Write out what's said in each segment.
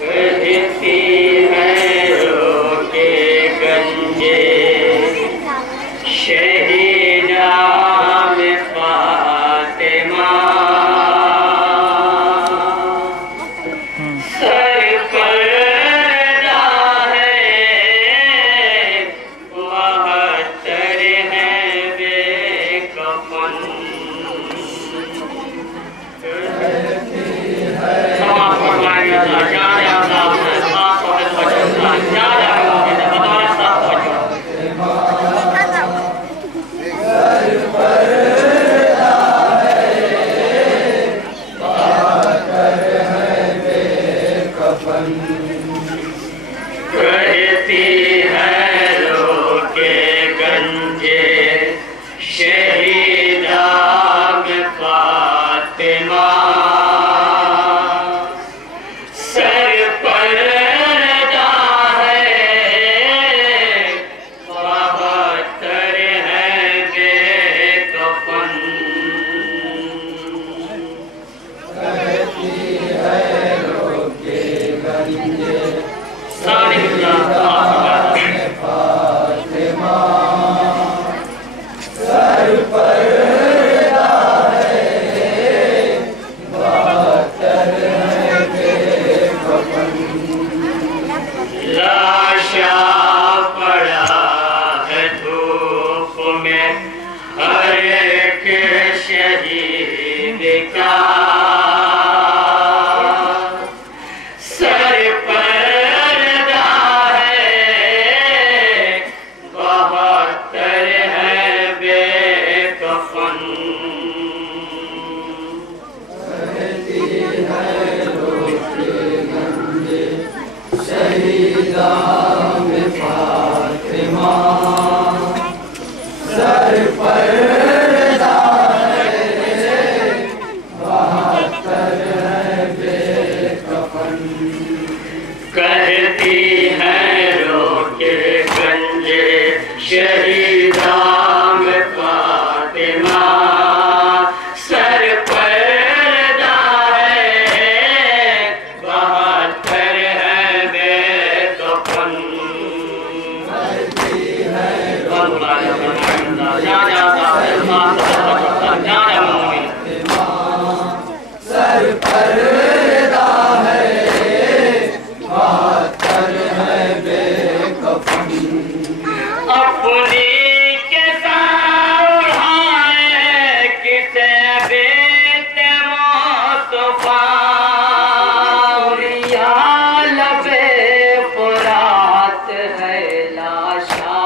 कहती है रोके गंजे शहीदा में फातिमा सर पर है वहत्तर है बेकफन कहती है रोके गंजे शहीदा में फातिमा सर पर है वहत्तर है बेकफन कहती है रोके गंजे फातिमा सर पर है वहत्तर है बेकफन लाशा पड़ा है धूप में हर एक शहीद का सर पर है वहत्तर है बेकफन कहती है रोके गंजे शहीदा में फातिमा सर पर है वहत्तर है बेकफन कहती है रोके गंजे शहीदा में फातिमा सर पर है वहत्तर है बेकफन कहती है सर पर है वहत्तर है बेकफन अपनी के साए किसे बेत मुस्तफा लबे फुरात है लाशा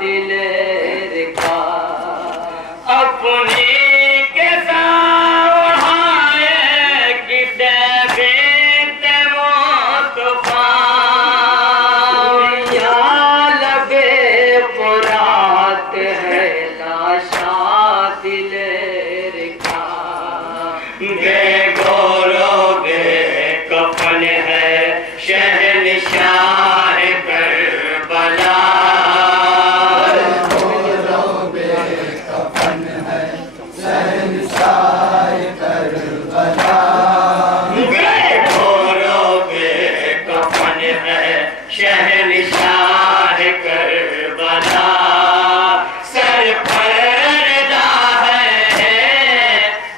दिलेर का अपनी के साए किसे बेत मुस्तफा लबे फुरात है लाशा दिलेर का बेगोरो बेकफन है शहनशाह करबला बेकफन है शहंशाह करबला बेगोरो बेकफन है शहनशाह करबला सर पर्दा है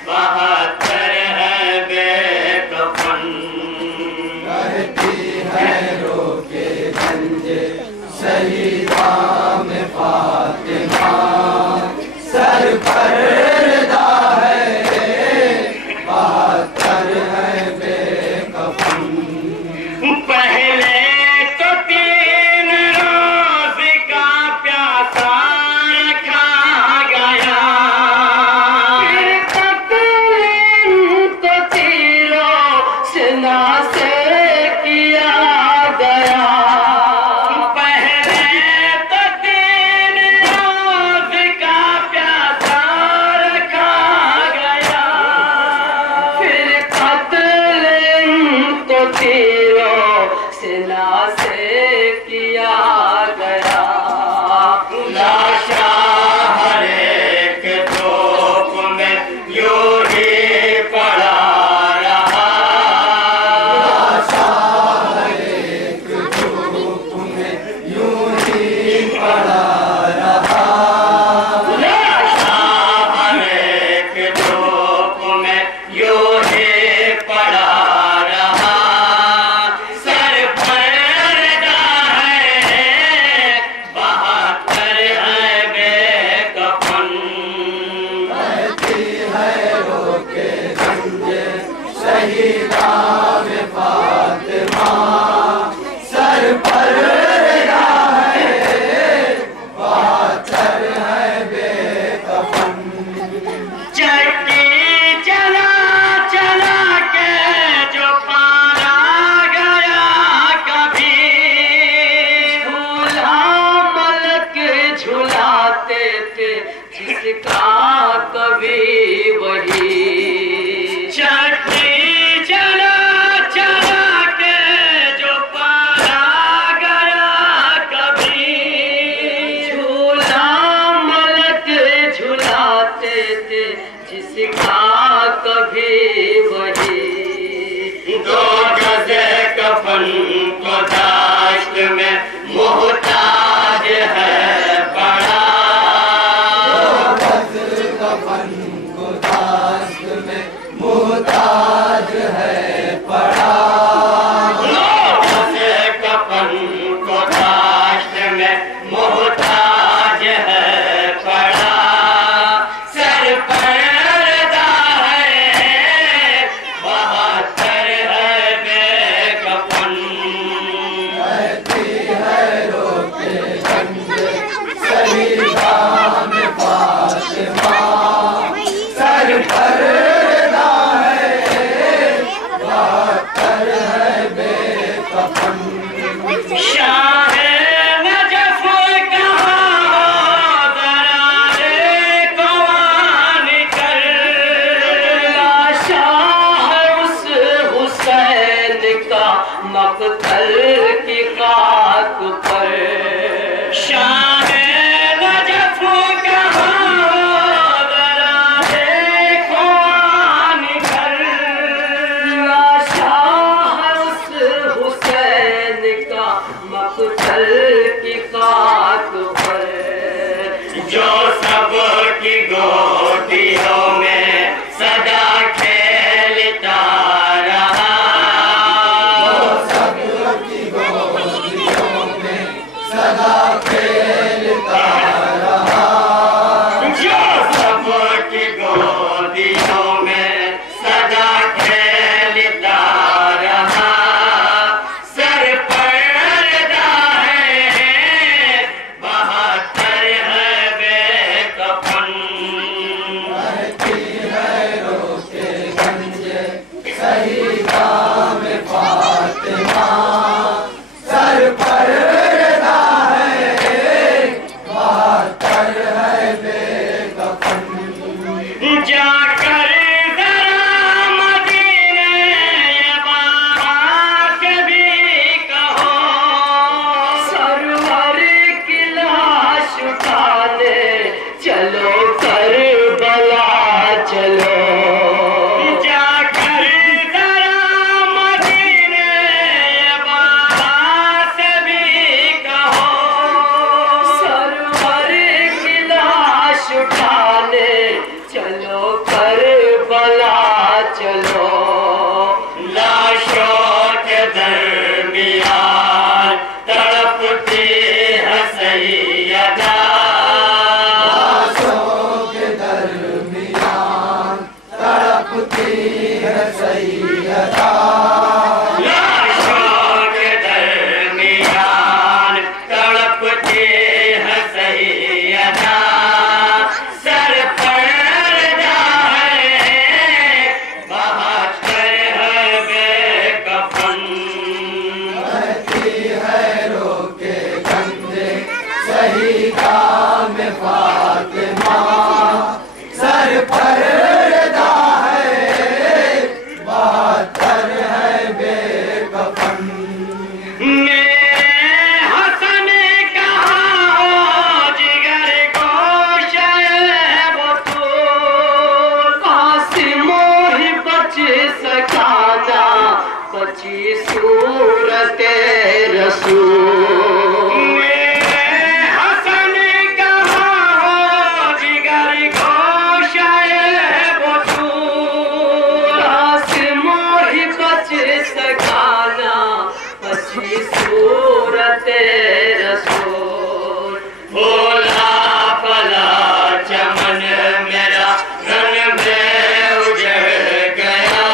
वहत्तर है बेकफन कहती है रोके गंजे शहीदा में फातिमा सर पर है वहत्तर है बेकफन पहले तो 3 रोज का प्यासा रखा गया फिर कत्ल तो तीरों सिना से किया गया पहले तो 3 रोज का प्यासा रखा गया फिर कत्ल तो तीरों सिना से किया गया लाशा हर एक तोप में यूं ही पड़ा रहा दाम फातिमा सर पर रजा है बहत्तर है बेकफन। चक्की चला चला के जो पारा गया कभी झूला मलक झुलाते थे जिसका कभी वही। चक्की चला चला के जो पारा गया कभी झूला मलक झुलाते थे जिसका कभी वही। दो गज़े कफन को दाश्त में मोहताज है बड़ा। दो गज़ कफन को दाश्त में मोहताज है पड़ा। दो गज़े कफन को दाश्त में मोहताज है पड़ा। सर पर रदा है बहत्तर है बेकफन। कहती है रोके गंजे सही दाम फातिमा सर पर रजा है बहत्तर है बेकफन। शाह नजफ कहाँ दरारे कवान कर शाह उस हुसैन का मक़तल की खाक पर। शाह नजफ कहाँ दरारे कवान कर शाह उस हुसैन का मक़तल की खाक पर। जो सब की गोदियों में सदा खेलता रहा। सब की गोदियों में सदा खेलता रहा। जो सब की गोदियों में सदा खेलता रहा। सर पर रदा है बहत्तर है बेकफन। कहती है रोके गंजे सही दाम फातिमा सर पर रजा है बहत्तर है बेकफन। जाकर जरा मदीने ये बात भी कहो। सरवर की लाश उठाने चलो करबला चलो। जाकर जरा मदीने ये बात भी कहो। सरवर की लाश उठाने चलो करबला चलो। लाशों के दरमियान तड़पती है सैयदा। लाशों के दरमियान तड़पती है सैयदा। लाशों के दरमियान तड़पती है सैयदा। सर पर रजा है बहत्तर है बेकफन। कहती है रोके गंजे सही दाम फातिमा सर पर रजा है बहत्तर है बेकफन। मेरे हसन कहाँ हो जिगर गोशे वो तो कासिमो ही बच सकाना बची सूरत रसूल। मेरे हसन कहाँ हो जिगर गोशे वो तो कासिमो ही बच सकाना बची सूरत रसूल। भोला फला चमन मेरा रन में उजड़ गया।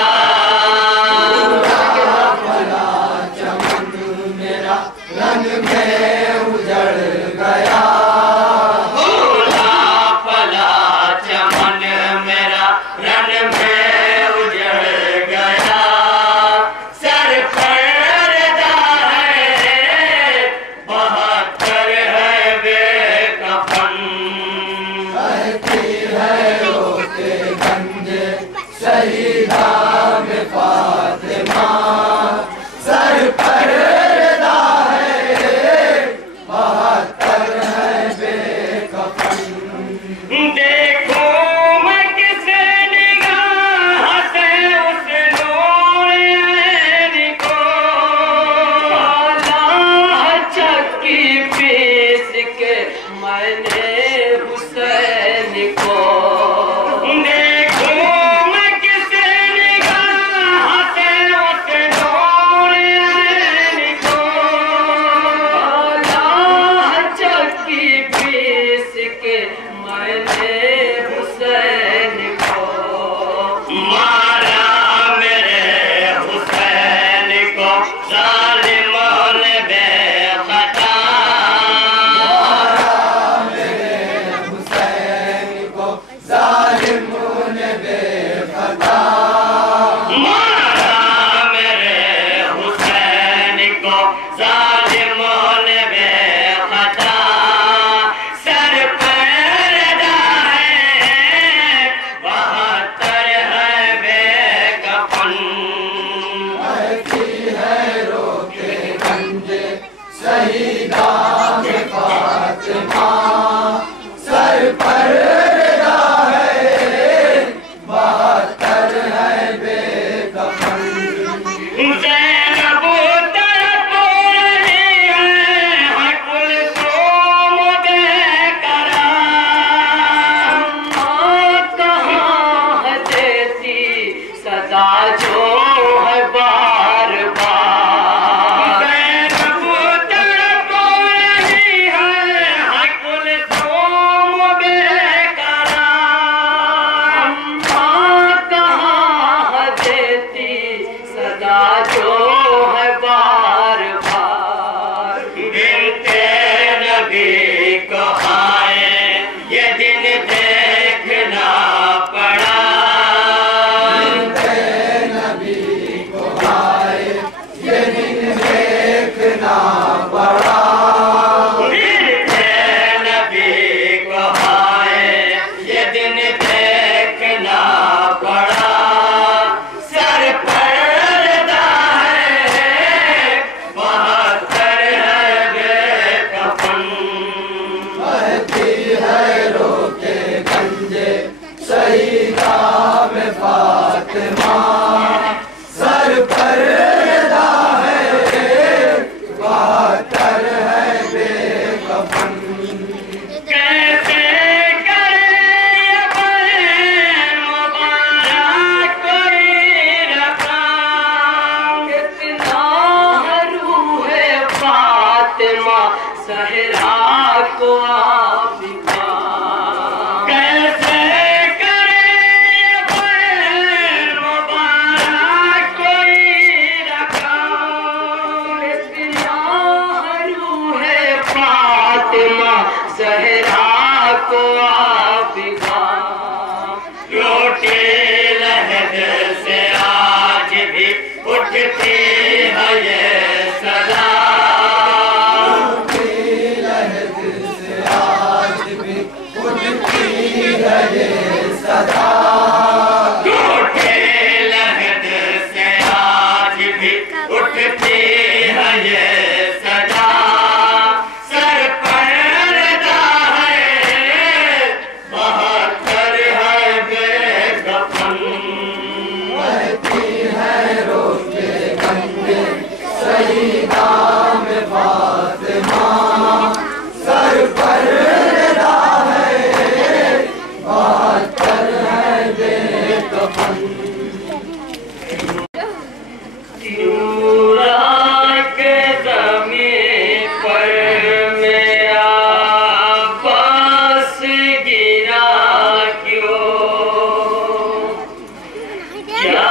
जालिमों ने बेखता मारा मेरे हुसैन को जालिमों ने बेखता मारा मेरे हुसैन को जालिमों ने बेखता सर पर रदा है 72 है बेकफन ऐसी है रोके गंजे शहीदा में फातिमा सर पर रदा है 72 है बेकफन ज़ैनब तड़प रही है कुलसूम बेकरार कहाँ है देती सदा जो है बार बार ज़ैनब तड़प रही है कुलसूम बेकरार कहाँ है देती सदा जो है बार बार बिनते नबी को आए ये दिन देखना पड़ा नबी को आए ये दिन देखना पड़ा बिनते नबी को आए ये दिन देखना पड़ा सर पर रदा है 72 है बेकफन बहती है रोके गंजे शहीदा में फातिमा सर पर रदा है 72 है बेकफन कैसे करे बहन मुबारक कोई रकाम कितना रूह फातिमा सहरा को आबिका कैसे करे बहन मुबारक कोई रकाम कितना रूह फातिमा सहरा को आबिका रोटी लहद से आज भी उठती है ये सदा लहद से आज भी उठती है ये सदा रोटी लहद से आज भी उठती है ये सदा सर पर रदा है 72 है बेकफन बहती है रोके गंगे शहीदा में फातिमा सर पर रदा है 72 है बेकफन तिरूरा के ज़मीन पर मेरा पास गिरा क्यों क्या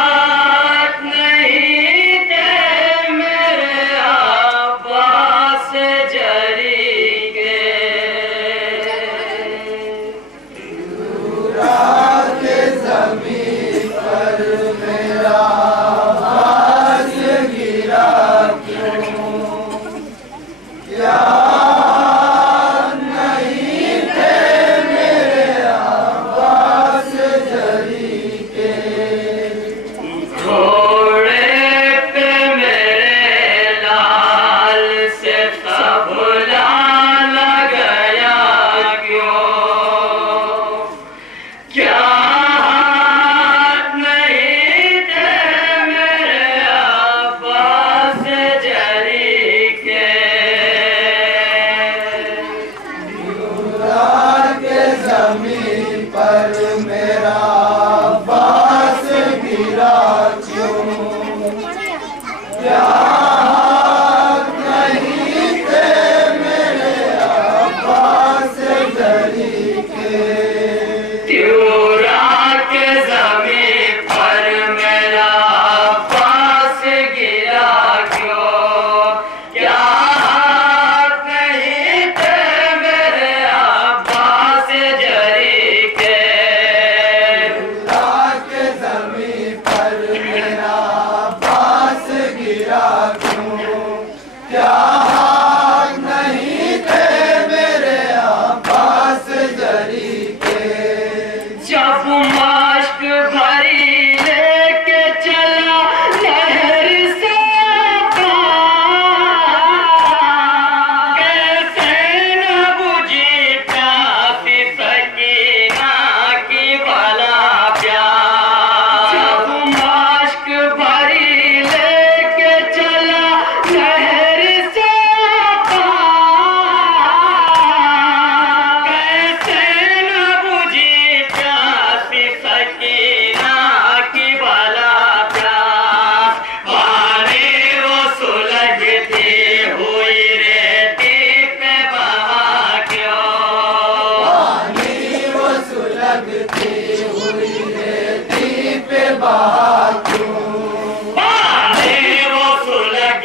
हाथ नहीं थे मेरे आबास जरी के रात ज़मीन पर मेरा पास गिरा क्यों क्या नहीं थे मेरे आवाज जरी के घोड़े पे मेरे लाल से सब लाल गया क्यों क्या हाथ नहीं थे मेरे आबास जरी के रात ज़मीन पर मेरा पास गिरा क्यों क्या नहीं थे मेरे आवाज जरी के त्यूरा के ज़मीन पर मेरा पास गिरा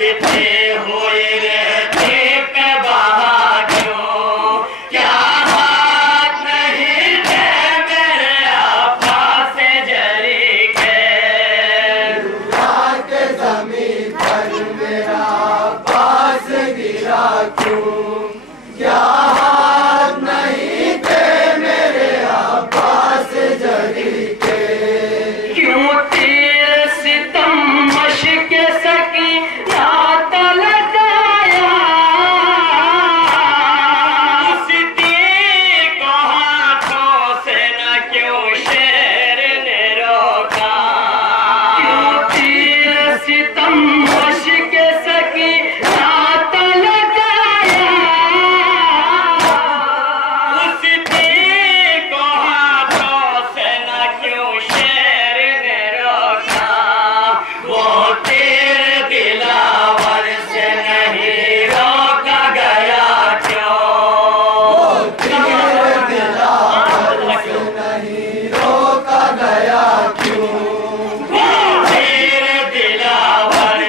हंसते हुए रहते पे बहा क्यों, क्या हाथ नहीं थे मेरे अब्बास जरी के। के जमीन पर मेरा अब्बास गिरा क्यों, क्या हाथ नहीं थे मेरे अब्बास जरी के। क्यों तीर सितम मशक सकी नाता लगाया, उस तीर को हाथों से न क्यों शेर ने रोका। क्यों तीर सितम मशक सकी नाता लगाया, उस तीर को हाथों से न क्यों शेर ने रोका। वो तीर दिलावर से नहीं रोका गया क्यों, तीर दिलावर से नहीं रोका गया क्यों, वो तीर दिलावर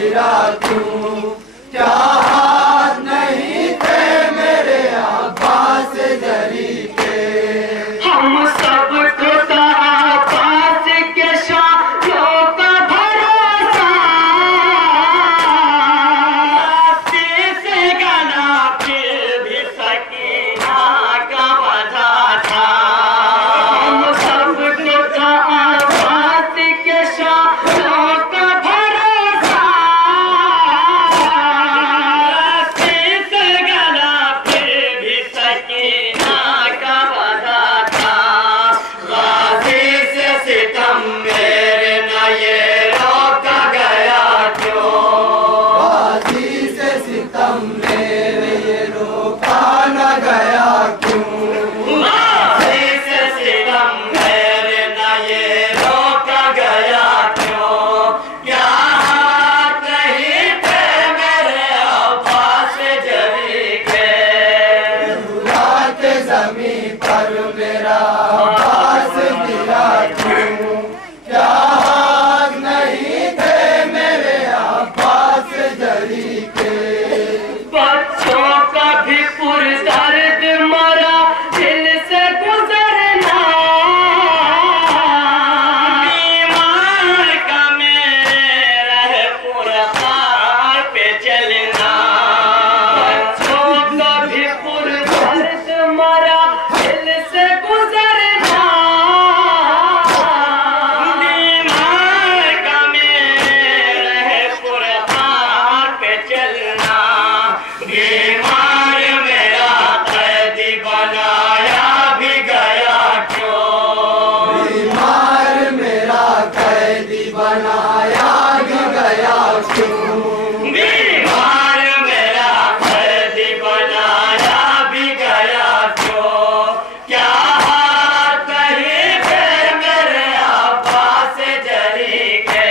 गिरा क्यों, क्या हाथ नहीं थे मेरे अब्बास जरी के। हम सबको था अब्बास के शादियों का भरोसा, शीश गला फिर भी सकीना का वजह था। हम सबको था अब्बास के शादियों का भरोसा, शीश गला फिर भी सकीना का वजह था। गाजी से सितम मेरे न ये रोका गया क्यों, गाजी से सितम मेरे ये रोका न गया क्यों, गाजी से सितम मेरे न ये रोका गया क्यों। क्या हाथ नहीं थे मेरे अब्बास जरी के, रुला के ज़मीं पर मेरा अब्बास गिरा क्यों, क्या हाथ नहीं थे मेरे अब्बास जरी के। बच्चों का भी पुरदर्द मरा दिल से गुजरना, बीमार का मेरे रह पुरखार पे चलना। बच्चों का भी पुरदर्द मरा दिल से गुजरना, बीमार का मेरे रह पुरखार पे चलना। बीमार मेरा कैदी बनाया भी गया क्यों, बीमार मेरा कैदी बनाया भी गया क्यों, बीमार मेरा कैदी बनाया भी गया क्यों। क्या हाथ नहीं थे मेरे अब्बास जरी के,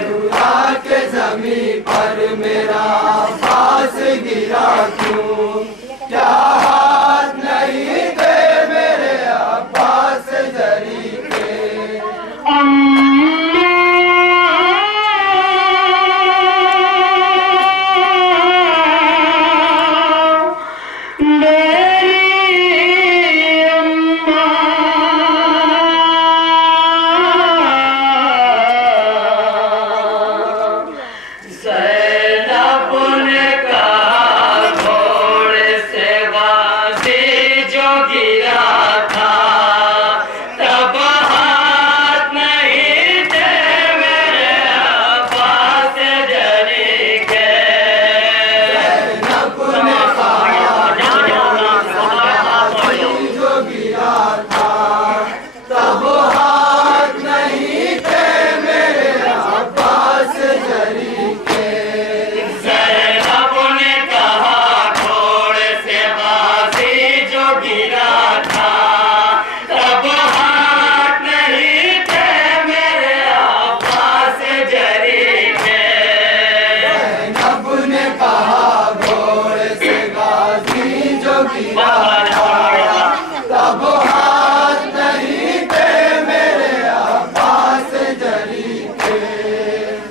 रुला के ज़मीं पर मेरा अब्बास गिरा क्यों, क्या हाथ नहीं थे मेरे अब्बास जरी के। ज़ैनब ने कहा घोड़े से गाजी जो गिरा था, तब हाथ नहीं थे मेरे अब्बास जरी के। ज़ैनब ने कहा जो गिरा था, तब हाथ नहीं थे मेरे अब्बास जरी के। ज़ैनब ने कहा घोड़े से गाजी जो गिरा था, तब हाथ नहीं थे मेरे अब्बास जरी के। ज़ैनब ने कहा घोड़े से गाजी जो गिरा था, तब हाथ नहीं थे मेरे अब्बास जरी के।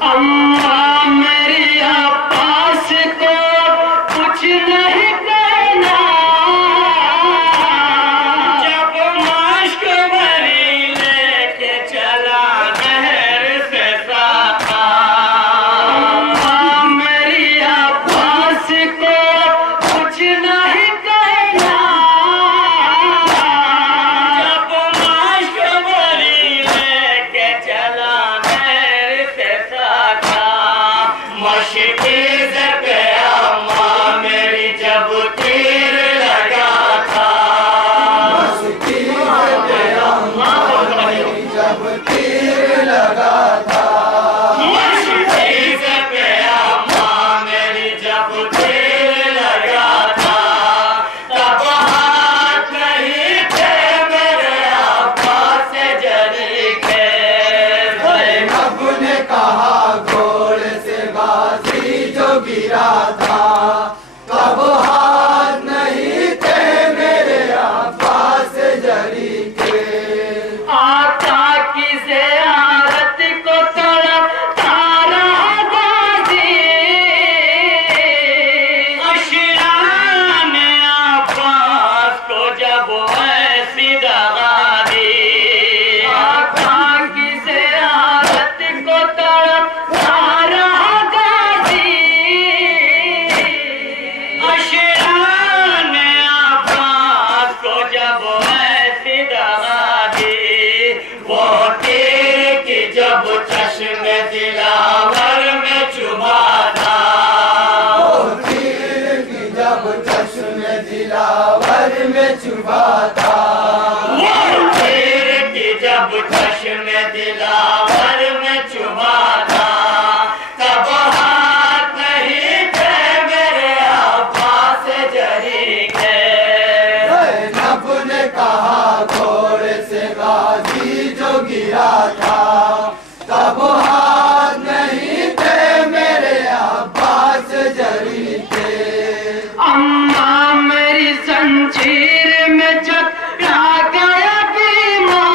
अम्मा मेरी अब्बास को कुछ नहीं कहना, जब मश्क भरी लेके चला नहर से साका। अम्मा मेरी अब्बास को कुछ नहीं कहना, जब मश्क भरी लेके चला नहर से साका। मशकीज़ पे अम्मा मेरी जब तीर लगा था, मस्कीज़ पे अम्मा मेरी जब तीर लगा था, मशकीज़ पे अम्मा मेरी जब तीर लगा था, तब हाथ नहीं थे मेरे अब्बास जरी के। ज़ैनब ने कहा घोड़े से गाजी जो गिरा था, तब हाथ नहीं थे मेरे अब्बास जरी के। आका की ज़ियारत को वो तीर की जब चश्मे दिलावर में चुभा था, वो तीर की जब चश्मे दिलावर में चुभा था, वो तीर की जब चश्मे दिलावर में चुभा था, तब हाथ नहीं थे मेरे अब्बास जरी के। ज़ैनब ने कहा घोड़े से गाजी जो गिरा था, तब हाथ नहीं थे मेरे अब्बास जरी के। अम्मा मेरी जंजीर में जकड़ा गया बीमार,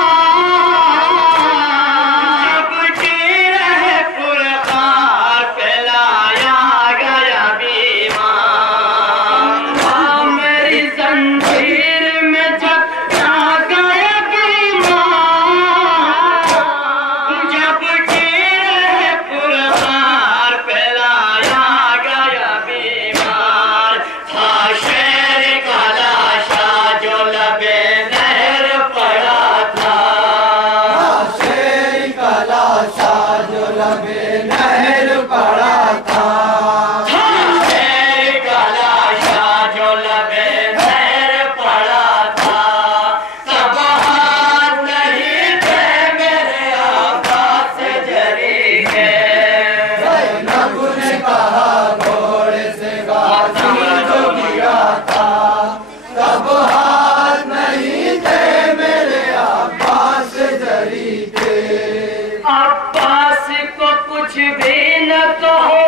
जब जी रहे फुरक़ान पे लाया गया बीमार। अम्मा मेरी जंजीर में जकड़ा गया बीमार, जब जी रहे फुरक़ान पे लाया गया बीमार। था शेर का लाशा जो लबे नहर पड़ा था, शेर का लाशा जो लबे नहर पड़ा था, शेर का लाशा जो लबे नहर पड़ा था, तब हाथ नहीं थे मेरे अब्बास जरी के। ज़ैनब ने कहा घोड़े से गाजी जो गिरा था, तब हाथ नहीं थे मेरे अब्बास जरी के। अब्बास को कुछ भी न कहो,